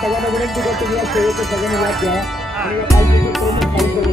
सगळ्यांना विनंती करतो की या सेवेचा सगळ्यांनी लाभ घ्या आणि या पालखीचे प्रमुख कार्यक्रम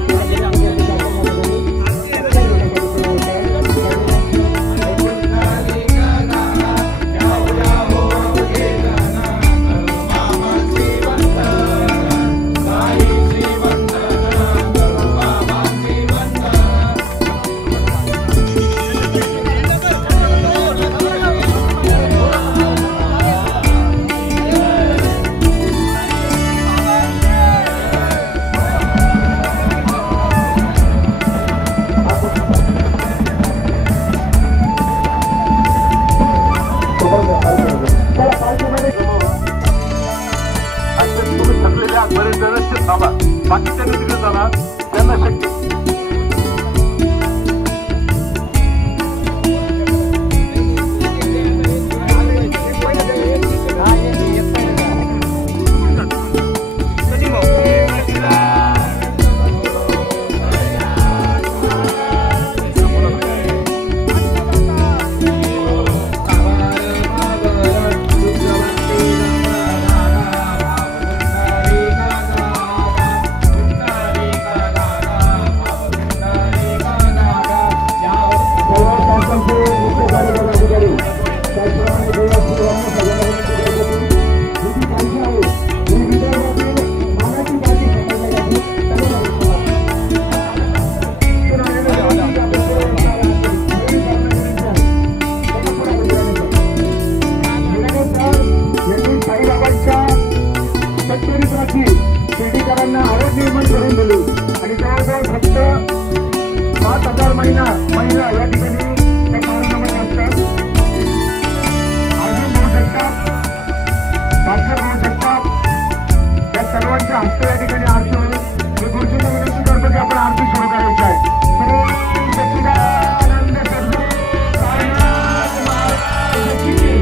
बाकीच्या तिकडे जाणार त्यांना शक्य शिर्डीकरांना आवड निर्माण करून दिली आणि जवळजवळ फक्त 5,000 महिला या ठिकाणी त्या कार्यक्रमात असतात. अजून होऊ शकतात, भाषण होऊ शकतात. या सर्वांच्या हस्ते या ठिकाणी आरती होईल. मी गुरुजींना विनंती करतो की आपण आरती सुरू करायची आहे. श्री सच्चिदानंद सद्गुरू साईनाथ महाराज की जय.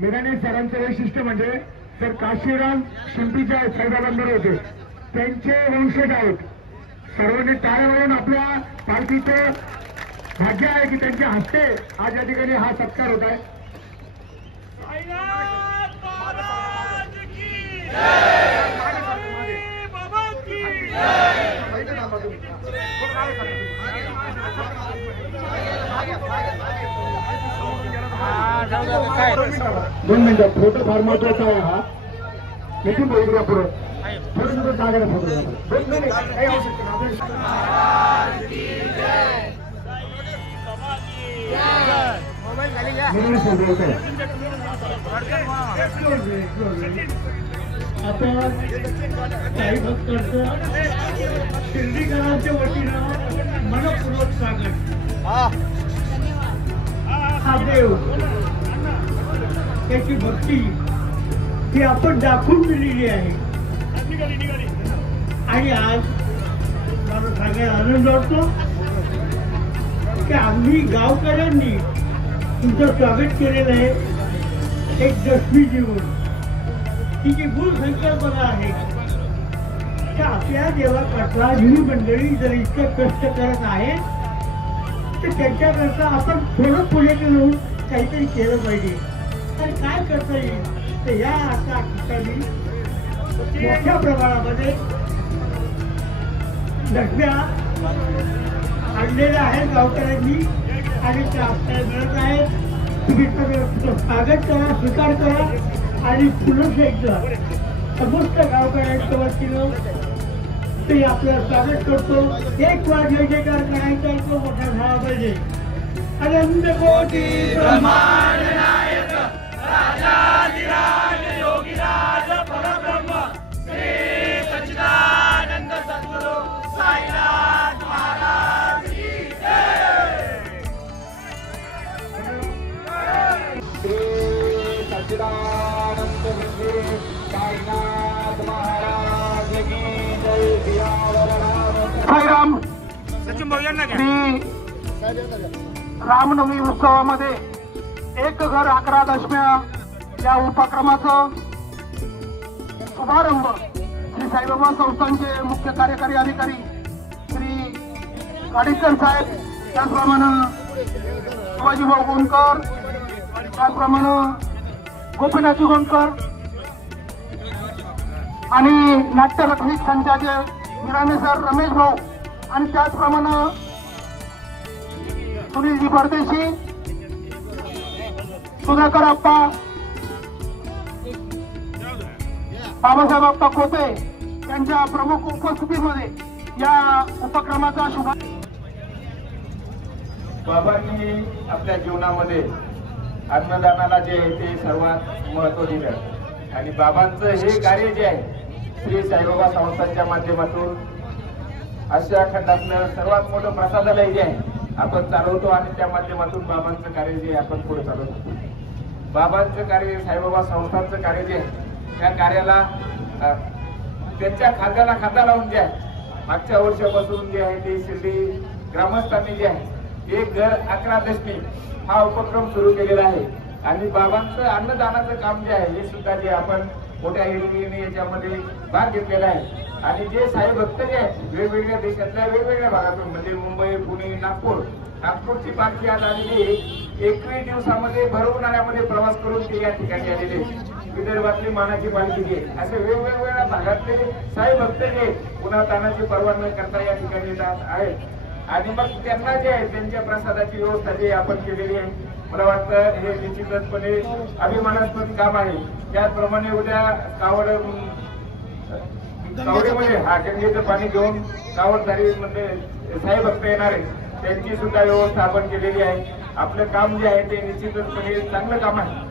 मीराने सरांचं वैशिष्ट्य म्हणजे सर काशीराम शिंपीचे साहेबांबरोबर होते, त्यांचे वंशज आहेत. सर्वांनी टाळ्या वाजवून आपल्या पालखीचं भाग्य आहे की त्यांच्या हस्ते आज या ठिकाणी हा सत्कार होत आहे. दोन मिनिटं फोटो फार महत्वाचा आहे. हा नितीन बघितला पुढे थोडं जागा फोटो काही आवश्यक आपण काही भक्तांचं शिर्डीकरांच्या वतीनं मनपूर्वक स्वागत. हा देव त्याची भक्ती ही आपण दाखवून दिलेली आहे आणि आज मला सांगायला आनंद वाटतो की आम्ही गावकऱ्यांनी तुमचं स्वागत केलेलं आहे. एक दशमी जीवन तिची मूळ संकल्पना आहे की आपल्या देवाकरता हिंदू मंडळी जर इतकं कष्ट करत आहे तर त्यांच्याकरता आपण थोडं पुढे घेऊन काहीतरी केलं पाहिजे. आणि काय करता येईल तर या आता ठिकाणी मोठ्या प्रमाणामध्ये दशम्या आणलेल्या आहेत गावकऱ्यांनी आणि त्या आपल्याला मिळत आहेत. तुम्ही सगळं स्वागत करा, स्वीकार करा आणि पुन्हा एकदा समस्त गावकऱ्यांच्या वतीनं ते आपलं स्वागत करतो. एक वार जय जयकार करायचा तो मोठा झाला पाहिजे. अनंत कोटी ब्रह्मांड नायक राजाधिराज योगीराज परब्रह्म श्री साईराम श्री रामनवमी उत्सवामध्ये एक घर 11 दशम्या या उपक्रमाचं शुभारंभ श्री साईबाबा संस्थांचे मुख्य कार्यकारी अधिकारी श्री काडीकर साहेब, त्याचप्रमाणे शिवाजीभाऊ गोंडकर, त्याचप्रमाणे गोपीनाथजी गोंडकर आणि नाट्यरसिक संचाचे मिराने सर, रमेश भाऊ आणि त्याचप्रमाणे सुनीलजी परदेशी, सुधाकर आप्पा, बाबासाहेब आप्पा कोते यांच्या प्रमुख उपस्थितीमध्ये या उपक्रमाचा शुभारंभ. बाबांनी आपल्या जीवनामध्ये अन्नदानाला जे आहे ते सर्वात महत्व दिलं आणि बाबांचं हे कार्य जे आहे श्री साईबाबा संस्थांच्या माध्यमातून आशिया खंडातलं सर्वात मोठं प्रसादालय जे आहे आपण चालवतो आणि त्या माध्यमातून बाबांचं कार्य जे आपण पुढे चालवतो. बाबांचं कार्य, साईबाबा संस्थांचं कार्य जे आहे त्या कार्याला त्यांच्या खात्याला खाता लावून जे आहे मागच्या वर्षापासून जे आहे ते शिर्डी ग्रामस्थांनी जे आहे एक घर 11 दशमी हा उपक्रम सुरू केलेला आहे आणि बाबांचं अन्नदानाचं काम जे आहे हे सुद्धा जे आपण मोठ्या हिरवीने याच्यामध्ये भाग घेतलेला आहे. आणि जे साई भक्त जे आहेत वेगवेगळ्या देशातल्या वेगवेगळ्या भागातून म्हणजे मुंबई, पुणे, नागपूरची पालखी आज आलेली 21 दिवसामध्ये भर उन्हाळ्यामध्ये प्रवास करून ते या ठिकाणी आलेले. विदर्भातली मानाची पालखी जे असे वेगवेगळ्या भागातले साई भक्त जे उन्हातानाची पर्वा न करता या ठिकाणी येतात आहेत आणि मग त्यांना जे आहे त्यांच्या प्रसादाची व्यवस्था जी आपण केलेली आहे. मला वाटतं हे निश्चितपणे अभिमानास्पद काम आहे. त्याचप्रमाणे उद्या कावडीमध्ये गंगेचं पाणी घेऊन कावडधारी म्हणजे साई भक्त येणार आहे त्यांची सुद्धा व्यवस्था आपण केलेली आहे. आपलं काम जे आहे ते निश्चितपणे चांगलं काम आहे.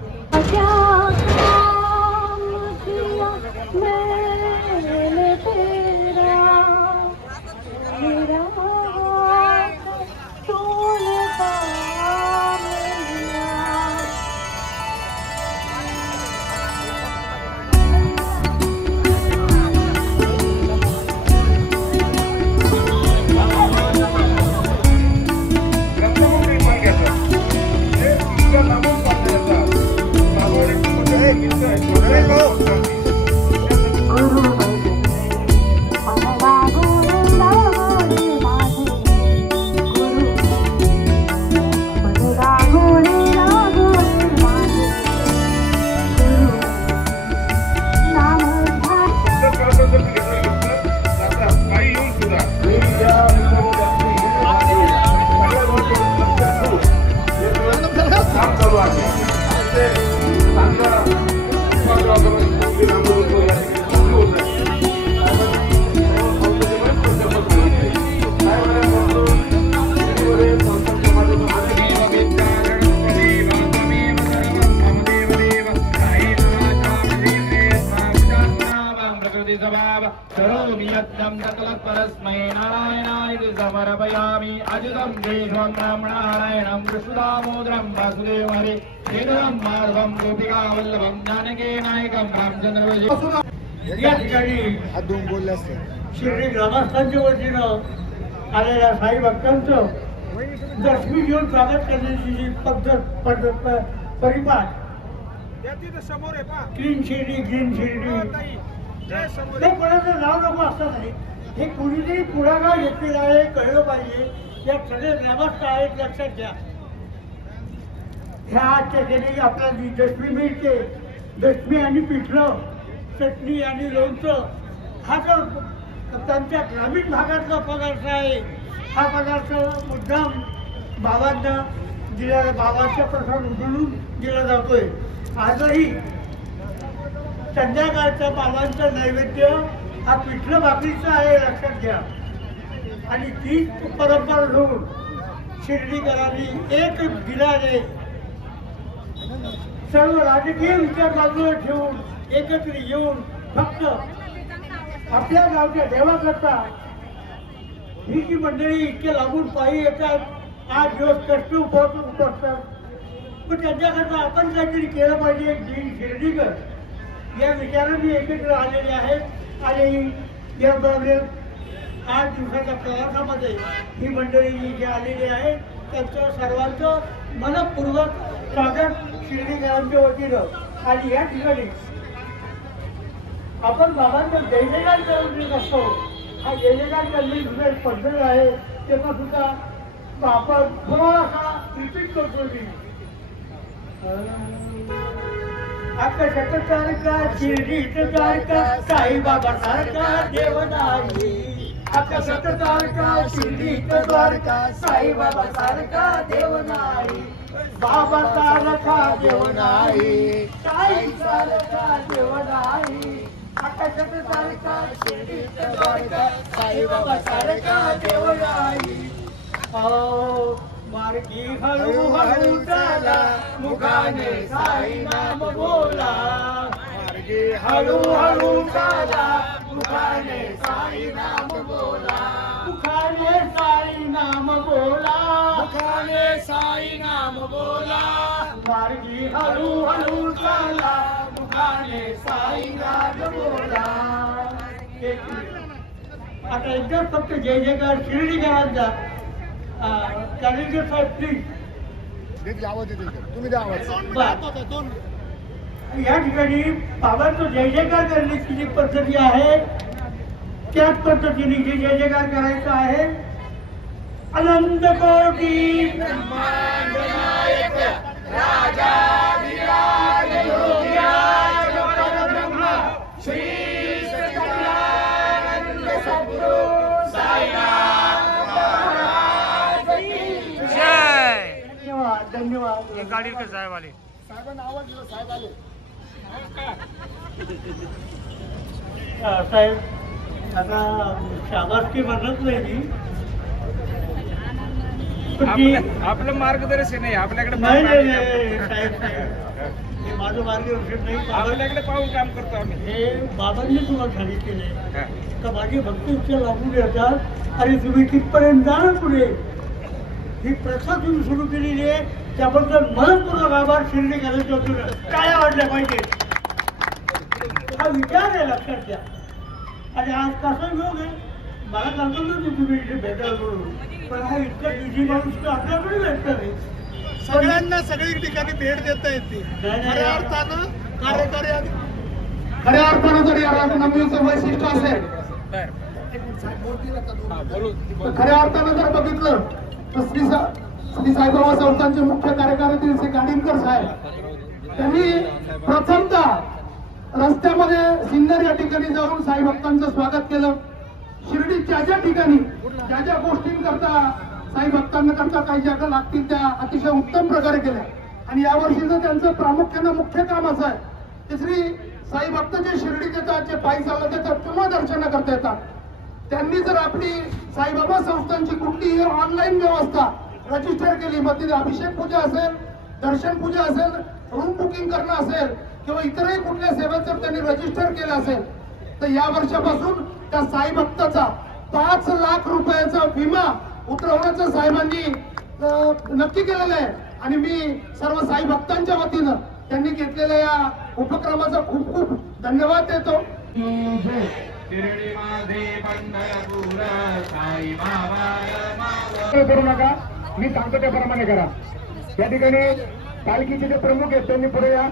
या ठिकाणी शिर्डी ग्रामस्थांच्या वतीनं आलेल्या साई भक्तांचं दशमी घेऊन स्वागत करण्याची जी पद्धत परिपाठ क्लीन शिर्डी ग्रीन शिर्डी ते कोणाचं नाव नको असतं नाही. हे कुणीतरी पुढाकार घेतलेला आहे कळलं पाहिजे. या सगळे ग्रामस्थ आहेत लक्षात घ्या. ह्या आजच्या केलेली आपल्याला दशमी मिळते. दशमी आणि पिठलं, चटणी आणि लोणचं हा जो त्यांच्या ग्रामीण भागातला पदार्थ आहे हा पदार्थ मुद्दाम बाबांना दिला, बाबांच्या प्रसाद उचलून दिला जातोय. आजही संध्याकाळचा बाबांचा नैवेद्य हा पिठलं भाकरीचा आहे लक्षात घ्या. आणि ती परंपरा घेऊन शिर्डीकरांनी एक दिलाने सर्व राजकीय विचार बाजूला ठेवून एकत्र येऊन फक्त आपल्या गावच्या देवाकरता ही जी मंडळी इतके लागून पायी येतात, 8 दिवस कष्ट उपसतात, पण त्यांच्याकरता आपण काहीतरी केलं पाहिजे. शिर्डीकर या विचाराने एकत्र आलेले आहेत आणि याप्रमाणे 8 दिवसाच्या प्रवासामध्ये ही मंडळी जी इथे आलेली आहे त्यांचं सर्वांचं मनपूर्वक स्वागत शिर्डीकरांच्या वतीनं। आणि या ठिकाणी आपण बाबांचा जयजयकार करून असतो। हा जयजयकार करण्याची एक पद्धत आहे, त्याचा सुद्धा आपण थोडासा रिपीट करतो मी। अक्का शकतारका शिर्डीत द्वारका साईबाबा सारखा देव नाही। अक्का शकतारका शिर्डीत द्वारका साईबाबा सारखा देव नाही। बाबा सारखा देव नाही, साई सारखा देव नाही। अक्का शकतारका शिर्डीत द्वारका साईबाबा सारखा देव नाही। मार्गी हळू हळू चाला मुखाने साई नाम बोला। मार्गी हळू हळू चाला मुखाने साई नाम बोला। मुखाने साई नाम बोला, मुखाने साई नाम बोला। मार्गी हळू हळू चाला मुखाने साई नाम बोला। आता एकदा फक्त जय जयकार शिर्डीकरांचा कॅलेंडर साहेब प्लीज तुम्ही द्या आवाज। या ठिकाणी बाबांचं जय जयकार करण्याची जी पद्धती आहे त्याच पद्धतीने जे जय जयकार करायचं आहे। अनंत कोटी ब्रह्मांड नायक राजाधिराज योग्याज परब्रह्म श्री सच्चिदानंद सद्गुरु साईनाथ धन्यवाद। ये गाड़ी के साहेब वाले साहेबांना आवाज दिला, साहेब आले। साहेब आता शाबासकी म्हणत नाही मी, आपलं मार्गदर्शन आहे आपल्याकडे नाही साहेब हे माझं मार्गदर्शन नाही, आपल्याकडे पाहून काम करतो आम्ही। हे बाबांनी तुम्हाला सांगितलेलं आहे का माझी भक्ती उच्च लागून येतात आणि तुम्ही तिथपर्यंत जा ना पुढे। ही प्रथा तुम्ही सुरू केलेली आहे त्याबद्दल मनपूर्वक आभार शिर्डीकरांच्या वतीनं। काय वाटलं पाहिजे हा विचार आहे, लक्षात घ्या। आणि आज कसं योग आहे, मला सांगतो ना तुम्ही इथे भेटायला म्हणून, पण हा इतका बिझी माणूस आपल्याकडे भेटत नाही। सगळ्यांना सगळी ठिकाणी भेट देता येते। खऱ्या अर्थानं कार्यकारी खऱ्या अर्थानं जर या रामनवमीचं वैशिष्ट्य असेल तर खऱ्या अर्थानं जर बघितलं तर श्री साईबाबा संस्थांचे मुख्य कार्यकारी श्री गाडीकर साहेब त्यांनी प्रथमतः रस्त्यामध्ये सिन्नर या ठिकाणी जाऊन साई भक्तांचं स्वागत केलं। शिर्डी ज्या ठिकाणी ज्या गोष्टींकरता साई भक्तांना करता काही ज्या लागतील त्या अतिशय उत्तम प्रकारे केल्या। आणि यावर्षीचं त्यांचं प्रामुख्यानं मुख्य काम असं आहे की श्री साई भक्त जे शिर्डीत येतात, जे पायी चालत येतात किंवा दर्शन करता येतात, त्यांनी जर आपली साईबाबा संस्थांची कुठलीही ऑनलाईन व्यवस्था रजिस्टर केली, मग तिथे अभिषेक पूजा असेल, दर्शन पूजा असेल, रूम बुकिंग करणं असेल किंवा इतरही कुठल्या सेवेत जर त्यांनी रजिस्टर केलं असेल तर या वर्षापासून त्या साई भक्ताचा 5 लाख रुपयाचा विमा उतरवण्याचं साहेबांनी नक्की केलेलं आहे। आणि मी सर्व साई भक्तांच्या वतीनं त्यांनी घेतलेल्या या उपक्रमाचा खूप खूप धन्यवाद देतो। करू नका, मी सांगतो त्याप्रमाणे करा। या ठिकाणी पालखीचे जे प्रमुख आहेत त्यांनी पुढे या।